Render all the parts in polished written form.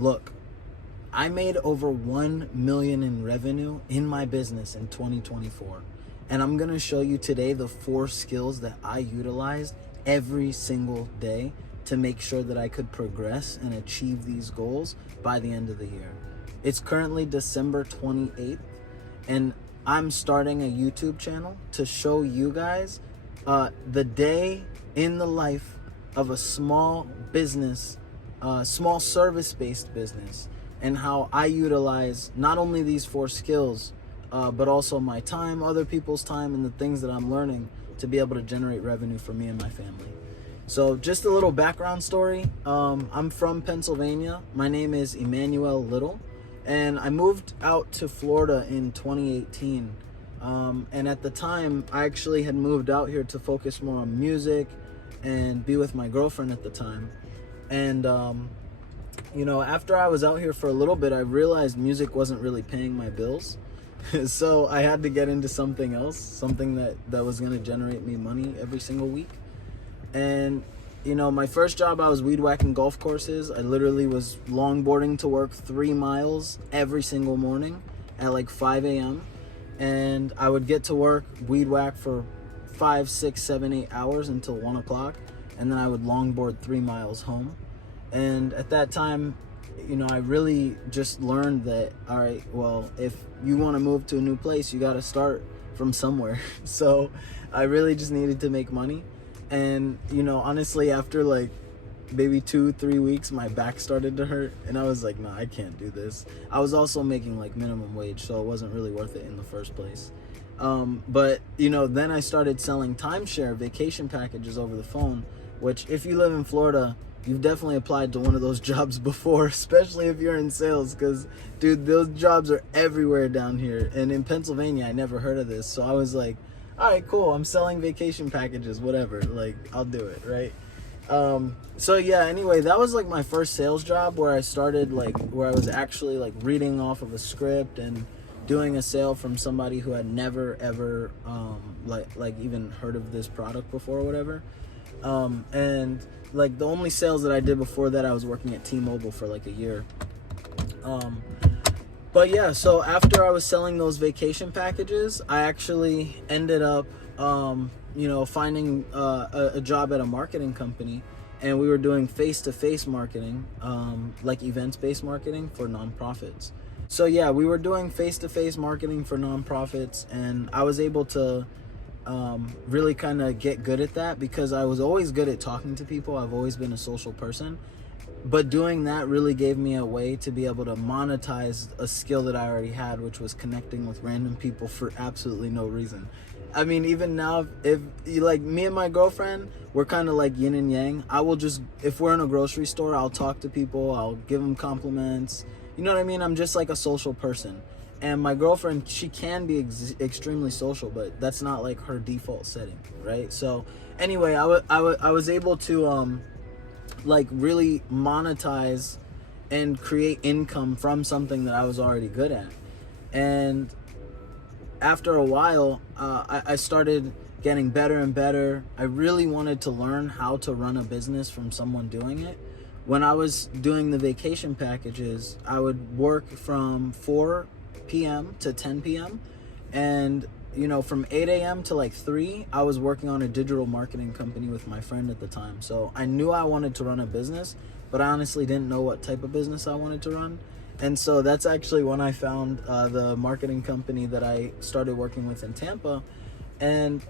Look, I made over 1 million in revenue in my business in 2024. And I'm going to show you today the 4 skills that I utilized every single day to make sure that I could progress and achieve these goals by the end of the year. It's currently December 28th, and I'm starting a YouTube channel to show you guys the day in the life of a small business, small service-based business, and how I utilize not only these 4 skills, but also my time, other people's time, and the things that I'm learning to be able to generate revenue for me and my family. So just a little background story. I'm from Pennsylvania. My name is Emmanuel Little, and I moved out to Florida in 2018. And at the time, I actually had moved out here to focus more on music and be with my girlfriend at the time. And after I was out here for a little bit, I realized music wasn't really paying my bills. So I had to get into something else, something that was going to generate me money every single week. And, my first job, I was weed whacking golf courses. I literally was longboarding to work 3 miles every single morning at like 5 a.m. And I would get to work, weed whack for 5, 6, 7, 8 hours until 1 o'clock. And then I would longboard 3 miles home. And at that time, I really just learned that, all right, well, if you want to move to a new place, you got to start from somewhere. So I really just needed to make money. And, honestly, after like maybe 2-3 weeks, my back started to hurt. And I was like, nah, I can't do this. I was also making like minimum wage, so it wasn't really worth it in the first place. But, then I started selling timeshare vacation packages over the phone, which if you live in Florida, you've definitely applied to one of those jobs before, especially if you're in sales, because, dude, those jobs are everywhere down here. And in Pennsylvania, I never heard of this. So I was like, all right, cool. I'm selling vacation packages, whatever. Like, I'll do it, right? So yeah, anyway, that was like my first sales job where I started, where I was actually like reading off of a script and doing a sale from somebody who had never, ever, even heard of this product before or whatever. And like the only sales that I did before that, I was working at T-Mobile for like a year. But yeah, so after I was selling those vacation packages, I actually ended up, finding a job at a marketing company, and we were doing face-to-face marketing, like events-based marketing for nonprofits. So yeah, we were doing face-to-face marketing for nonprofits, and I was able to really kind of get good at that because I was always good at talking to people. I've always been a social person. But doing that really gave me a way to be able to monetize a skill that I already had, which was connecting with random people for absolutely no reason. I mean, even now, if you like me and my girlfriend, we're kind of like yin and yang. I will just, if we're in a grocery store, I'll talk to people, I'll give them compliments. You know what I mean? I'm just like a social person. And my girlfriend, she can be extremely social, but that's not like her default setting, right? So anyway, I was able to really monetize and create income from something that I was already good at. And after a while, I started getting better and better. I really wanted to learn how to run a business from someone doing it. When I was doing the vacation packages, I would work from 4 p.m. to 10 p.m. And from 8 a.m. to like 3, I was working on a digital marketing company with my friend at the time. So I knew I wanted to run a business, but I honestly didn't know what type of business I wanted to run. And so that's actually when I found the marketing company that I started working with in Tampa. And,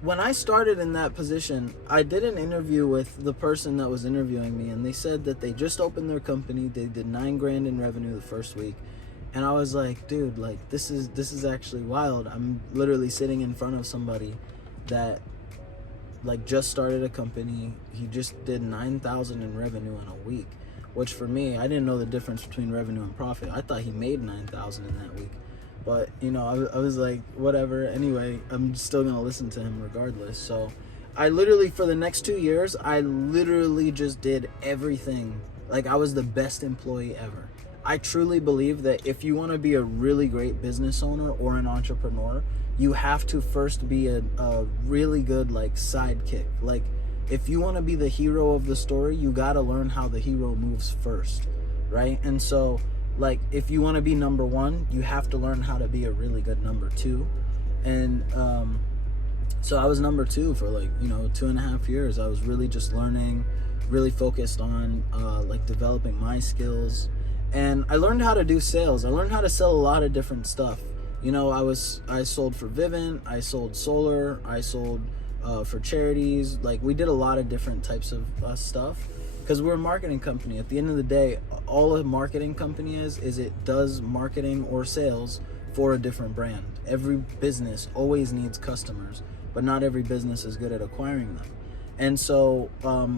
when I started in that position, I did an interview with the person that was interviewing me, and they said that they just opened their company. They did $9,000 in revenue the first week. And I was like, dude, like this is actually wild. I'm literally sitting in front of somebody that like just started a company. He just did 9,000 in revenue in a week, which for me, I didn't know the difference between revenue and profit. I thought he made 9,000 in that week. But, I was like, whatever. Anyway, I'm still going to listen to him regardless. So I literally, for the next 2 years, I literally just did everything. Like I was the best employee ever. I truly believe that if you want to be a really great business owner or an entrepreneur, you have to first be a really good like sidekick. Like if you want to be the hero of the story, you got to learn how the hero moves first, right? And so, like, if you want to be number one, you have to learn how to be a really good number two. And so I was number two for, like, 2.5 years. I was really just learning, really focused on like developing my skills. And I learned how to do sales. I learned how to sell a lot of different stuff. I sold for Vivint, I sold solar, I sold for charities. Like, we did a lot of different types of stuff, because we're a marketing company. At the end of the day, all a marketing company is it does marketing or sales for a different brand. Every business always needs customers, but not every business is good at acquiring them. And so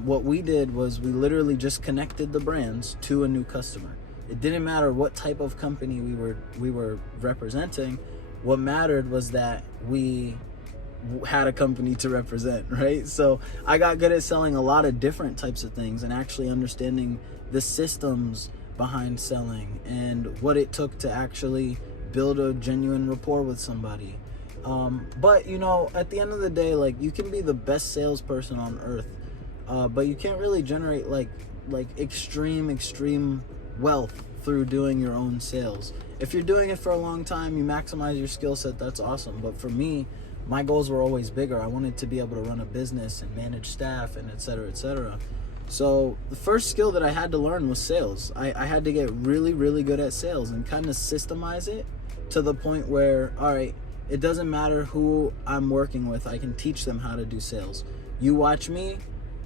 what we did was we literally just connected the brands to a new customer. It didn't matter what type of company we were representing. What mattered was that we had a company to represent, right? So I got good at selling a lot of different types of things and actually understanding the systems behind selling and what it took to actually build a genuine rapport with somebody. But at the end of the day, like, you can be the best salesperson on earth, but you can't really generate like extreme wealth through doing your own sales. If you're doing it for a long time, you maximize your skill set, that's awesome. But for me, my goals were always bigger. I wanted to be able to run a business and manage staff and et cetera. So the first skill that I had to learn was sales. I had to get really good at sales and kind of systemize it to the point where, all right, it doesn't matter who I'm working with, I can teach them how to do sales. You watch me,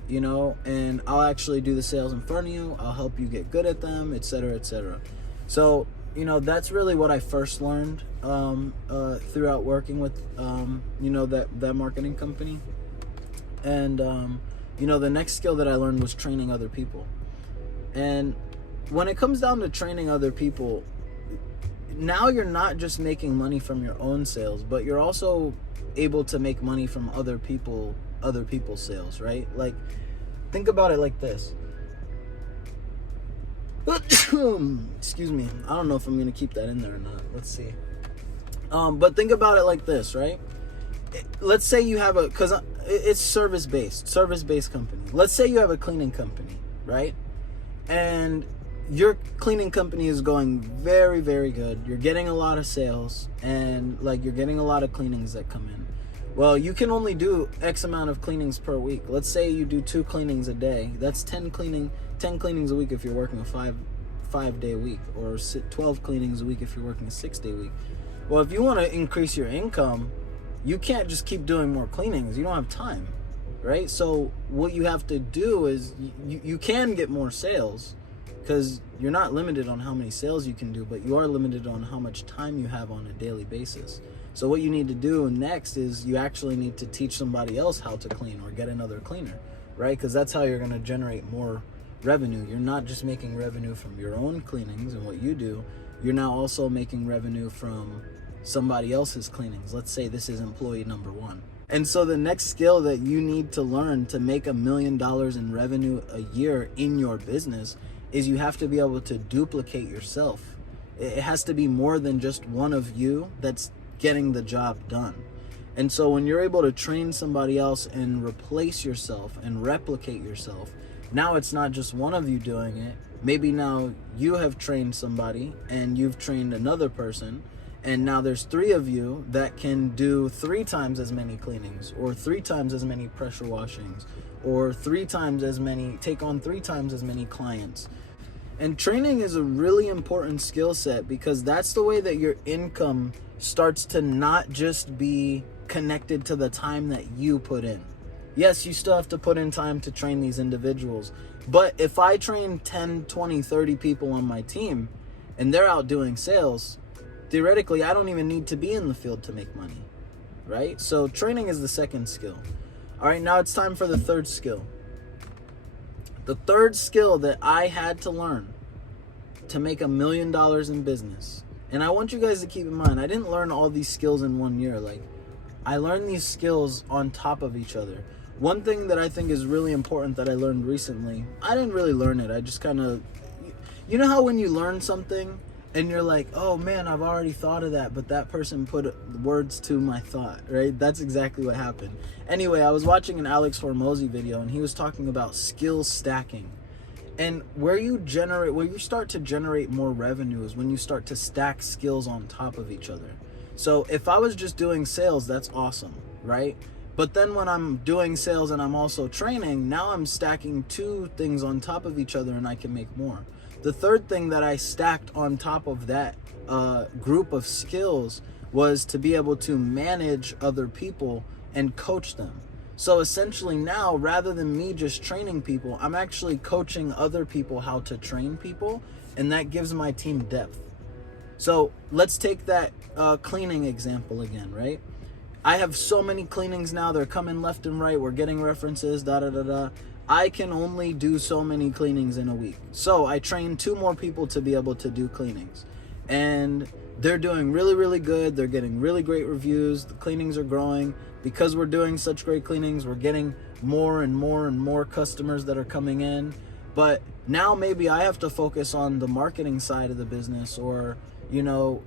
and I'll actually do the sales in front of you. I'll help you get good at them, et cetera. So, that's really what I first learned throughout working with, that marketing company. And, the next skill that I learned was training other people. And when it comes down to training other people, now you're not just making money from your own sales, but you're also able to make money from other people's sales, right? Like, think about it like this. Excuse me. I don't know if I'm going to keep that in there or not. Let's see. But think about it like this, right? Let's say you have because it's service-based company. Let's say you have a cleaning company, right? And your cleaning company is going very, very good. You're getting a lot of sales, and like, you're getting a lot of cleanings that come in. Well, you can only do X amount of cleanings per week. Let's say you do 2 cleanings a day. That's 10 cleanings a week if you're working a five-day week, or 12 cleanings a week if you're working a 6-day week. Well, if you want to increase your income, you can't just keep doing more cleanings. You don't have time, right? So what you have to do is you can get more sales, because you're not limited on how many sales you can do, but you are limited on how much time you have on a daily basis. So what you need to do next is you actually need to teach somebody else how to clean, or get another cleaner, right? Because that's how you're going to generate more revenue. You're not just making revenue from your own cleanings and what you do. You're now also making revenue from somebody else's cleanings. Let's say this is employee number 1. And so the next skill that you need to learn to make $1 million in revenue a year in your business is you have to be able to duplicate yourself. It has to be more than just one of you that's getting the job done. And so when you're able to train somebody else and replace yourself and replicate yourself, now it's not just one of you doing it. Maybe now you have trained somebody and you've trained another person, and now there's 3 of you that can do 3 times as many cleanings, or 3 times as many pressure washings, or take on 3 times as many clients. And training is a really important skill set, because that's the way that your income starts to not just be connected to the time that you put in. Yes, you still have to put in time to train these individuals, but if I train 10, 20, 30 people on my team and they're out doing sales, theoretically, I don't even need to be in the field to make money, right? So training is the second skill. All right, now it's time for the third skill. The third skill that I had to learn to make $1 million in business. And I want you guys to keep in mind, I didn't learn all these skills in 1 year. Like, I learned these skills on top of each other. One thing that I think is really important that I learned recently, I didn't really learn it. I just kind of, you know how when you learn something and you're like, oh man, I've already thought of that, but that person put words to my thought, right? That's exactly what happened. Anyway, I was watching an Alex Hormozy video, and he was talking about skill stacking. And where you start to generate more revenue is when you start to stack skills on top of each other. So if I was just doing sales, that's awesome, right? But then when I'm doing sales and I'm also training, now I'm stacking two things on top of each other and I can make more. The third thing that I stacked on top of that group of skills was to be able to manage other people and coach them. So essentially now, rather than me just training people, I'm actually coaching other people how to train people, and that gives my team depth. So let's take that cleaning example again, right? I have so many cleanings now, they're coming left and right, we're getting references, I can only do so many cleanings in a week. So I train 2 more people to be able to do cleanings. And they're doing really, really good. They're getting really great reviews. The cleanings are growing. Because we're doing such great cleanings, we're getting more and more and more customers that are coming in. But now maybe I have to focus on the marketing side of the business, or,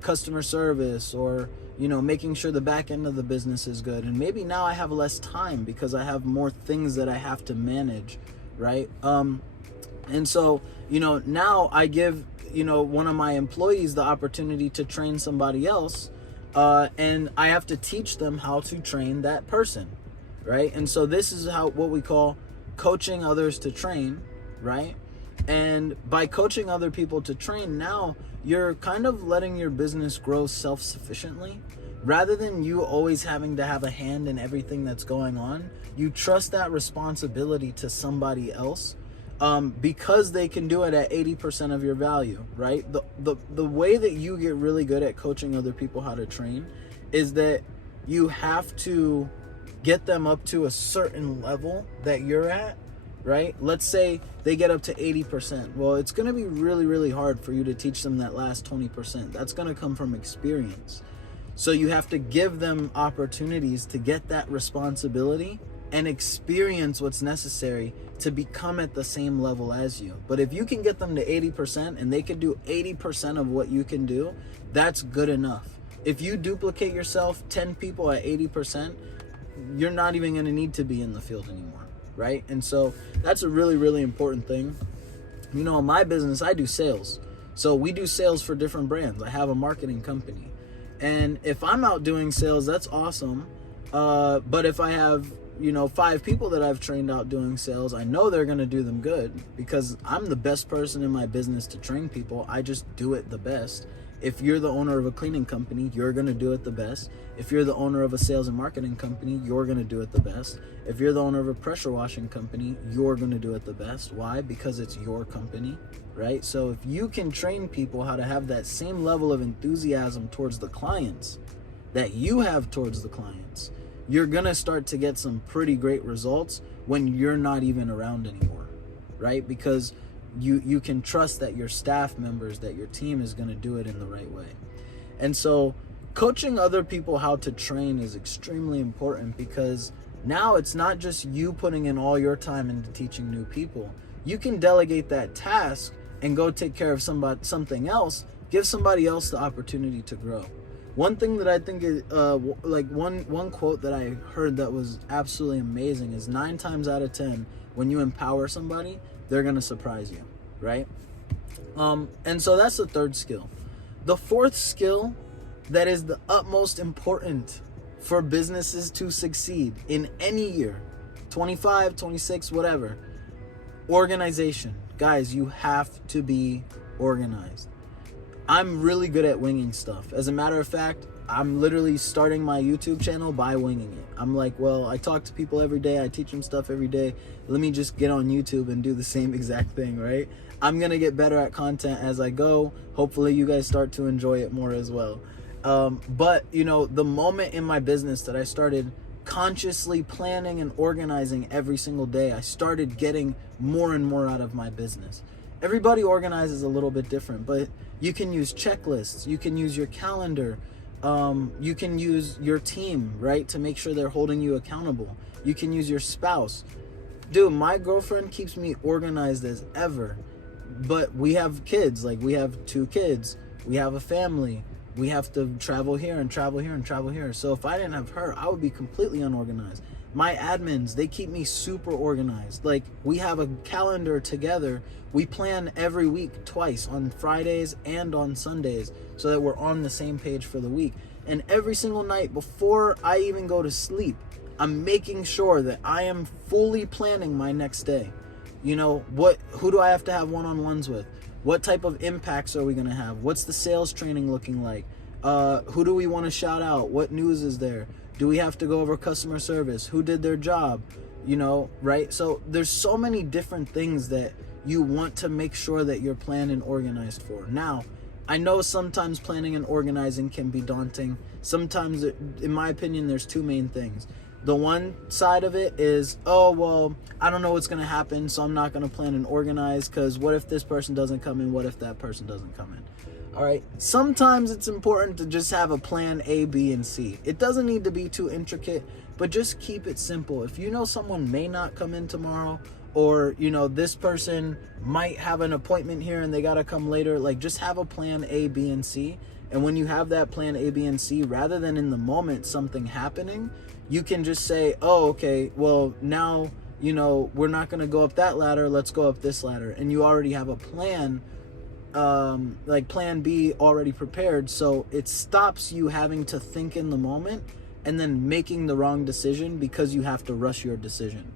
customer service, or, making sure the back end of the business is good. And maybe now I have less time because I have more things that I have to manage, right? And so, now I give, one of my employees the opportunity to train somebody else. And I have to teach them how to train that person, right? And so this is what we call coaching others to train, right? And by coaching other people to train, now you're kind of letting your business grow self-sufficiently. Rather than you always having to have a hand in everything that's going on, you trust that responsibility to somebody else. Because they can do it at 80% of your value, right? The way that you get really good at coaching other people how to train is that you have to get them up to a certain level that you're at, right? Let's say they get up to 80%. Well, it's going to be really, really hard for you to teach them that last 20%. That's going to come from experience. So you have to give them opportunities to get that responsibility and experience what's necessary to become at the same level as you. But if you can get them to 80% and they can do 80% of what you can do, that's good enough. If you duplicate yourself 10 people at 80%, you're not even going to need to be in the field anymore, right? And so that's a really, really important thing. In my business, I do sales. So we do sales for different brands. I have a marketing company. And if I'm out doing sales, that's awesome. But if I have 5 people that I've trained out doing sales, I know they're going to do them good because I'm the best person in my business to train people. I just do it the best. If you're the owner of a cleaning company, you're going to do it the best. If you're the owner of a sales and marketing company, you're going to do it the best. If you're the owner of a pressure washing company, you're going to do it the best. Why? Because it's your company, right? So if you can train people how to have that same level of enthusiasm towards the clients that you have towards the clients, you're going to start to get some pretty great results when you're not even around anymore, right? Because you can trust that your staff members, that your team is going to do it in the right way. And so coaching other people how to train is extremely important because now it's not just you putting in all your time into teaching new people. You can delegate that task and go take care of something else, give somebody else the opportunity to grow. One thing that I think is one quote that I heard that was absolutely amazing is 9 times out of 10, when you empower somebody, they're going to surprise you, right? And so that's the third skill. The fourth skill that is the utmost important for businesses to succeed in any year, 25, 26, whatever, organization. Guys, you have to be organized. I'm really good at winging stuff. As a matter of fact, I'm literally starting my YouTube channel by winging it. I'm like, well, I talk to people every day. I teach them stuff every day. Let me just get on YouTube and do the same exact thing, right? I'm going to get better at content as I go. Hopefully you guys start to enjoy it more as well. But, the moment in my business that I started consciously planning and organizing every single day, I started getting more and more out of my business. Everybody organizes a little bit different, but you can use checklists. You can use your calendar. You can use your team, right, to make sure they're holding you accountable. You can use your spouse. Dude, my girlfriend keeps me organized as ever, but we have kids. Like, we have 2 kids. We have a family. We have to travel here and travel here and travel here. So if I didn't have her, I would be completely unorganized. My admins, they keep me super organized. Like, we have a calendar together. We plan every week twice, on Fridays and on Sundays, so that we're on the same page for the week. And every single night before I even go to sleep, I'm making sure that I am fully planning my next day. You know, who do I have to have one-on-ones with? What type of impacts are we going to have? What's the sales training looking like? Who do we want to shout out? What news is there? Do we have to go over customer service? Who did their job? You know, right? So there's so many different things that you want to make sure that you're planned and organized for. Now, I know sometimes planning and organizing can be daunting. Sometimes, in my opinion, there's two main things. The one side of it is, oh, well, I don't know what's going to happen, so I'm not going to plan and organize, because what if this person doesn't come in? What if that person doesn't come in? All right. Sometimes it's important to just have a plan A, B, and C. It doesn't need to be too intricate, but just keep it simple. If you know someone may not come in tomorrow, or, you know, this person might have an appointment here and they got to come later, like, just have a plan A, B, and C. And when you have that plan A, B, and C, rather than in the moment something happening, you can just say, oh, okay, well, now, you know, we're not going to go up that ladder. Let's go up this ladder. And you already have a plan, like plan B already prepared. So it stops you having to think in the moment and then making the wrong decision because you have to rush your decision.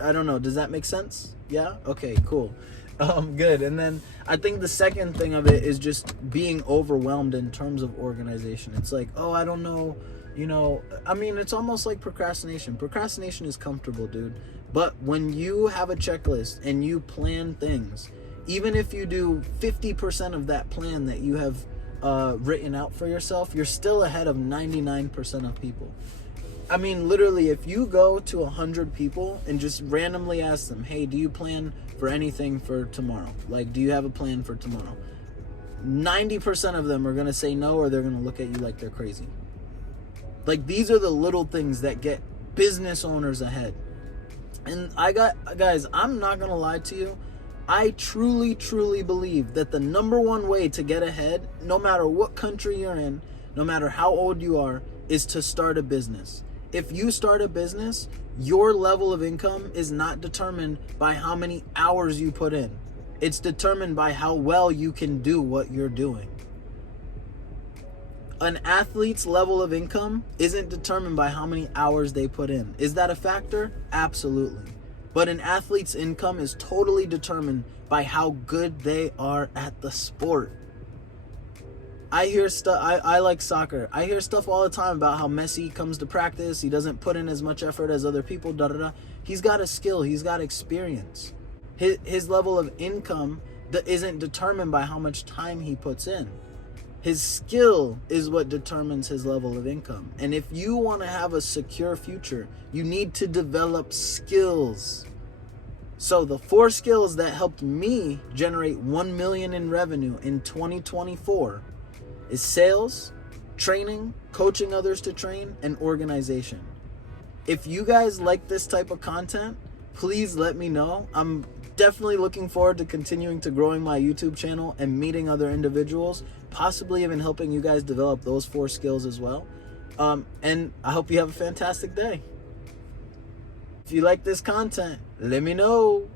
I don't know. Does that make sense? Yeah? Okay, cool. Good. And then I think the second thing of it is just being overwhelmed in terms of organization. It's like, oh, I don't know. You know, I mean, it's almost like procrastination. Procrastination is comfortable, dude. But when you have a checklist and you plan things, even if you do 50% of that plan that you have written out for yourself, you're still ahead of 99% of people. I mean, literally, if you go to 100 people and just randomly ask them, hey, do you plan for anything for tomorrow? Like, do you have a plan for tomorrow? 90% of them are going to say no, or they're going to look at you like they're crazy. Like, these are the little things that get business owners ahead. And guys, I'm not going to lie to you. I truly, truly believe that the number one way to get ahead, no matter what country you're in, no matter how old you are, is to start a business. If you start a business, your level of income is not determined by how many hours you put in. It's determined by how well you can do what you're doing. An athlete's level of income isn't determined by how many hours they put in. Is that a factor? Absolutely. But an athlete's income is totally determined by how good they are at the sport. I hear stuff, I like soccer. I hear stuff all the time about how Messi comes to practice. He doesn't put in as much effort as other people, He's got a skill. He's got experience. His level of income isn't determined by how much time he puts in. His skill is what determines his level of income. And if you want to have a secure future, you need to develop skills. So the 4 skills that helped me generate 1 million in revenue in 2024 is sales, training, coaching others to train, and organization. If you guys like this type of content, please let me know. I'm definitely looking forward to continuing to growing my YouTube channel and meeting other individuals, possibly even helping you guys develop those 4 skills as well. And I hope you have a fantastic day. If you like this content, let me know.